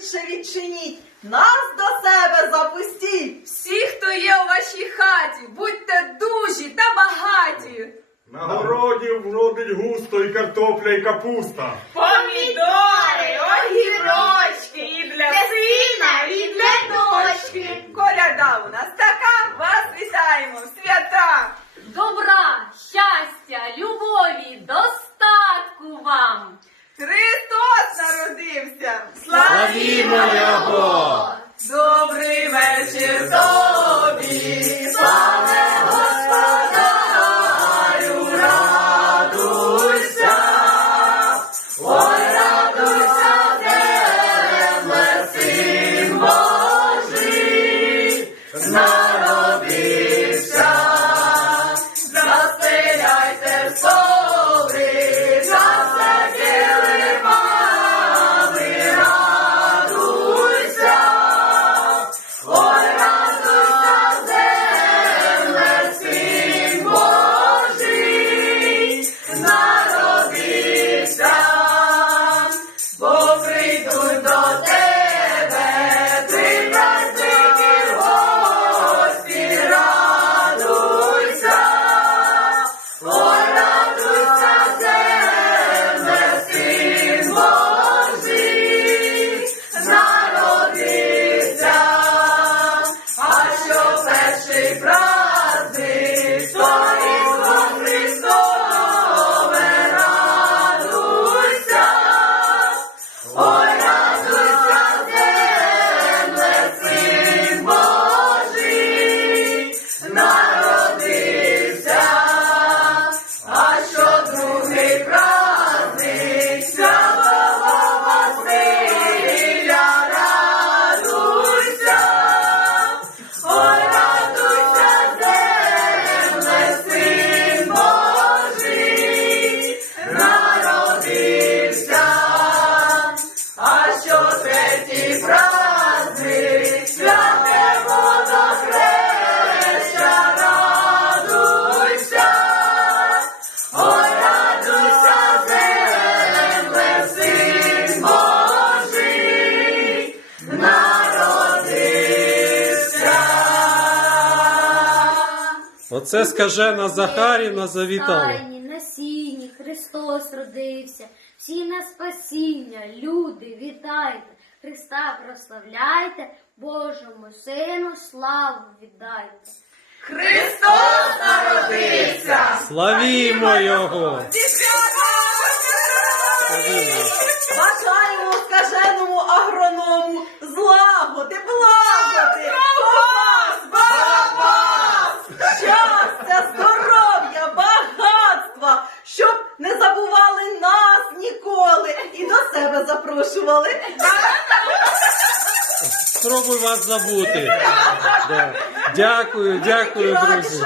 швидше відчиніть, нас до себе запустіть. Всі, хто є у вашій хаті, будьте дужі та багаті. На городі вродить густо і картопля, і капуста. Помідори, огірок. Оце скажена Захарівна завітала. Тайні, на сіні, Христос родився, всі на спасіння, люди, вітайте, Христа прославляйте, Божому сину славу віддайте. Христос народився! Славімо Його! Зі Славімо! спробую вас забути. Да. Дякую, дякую, друзі.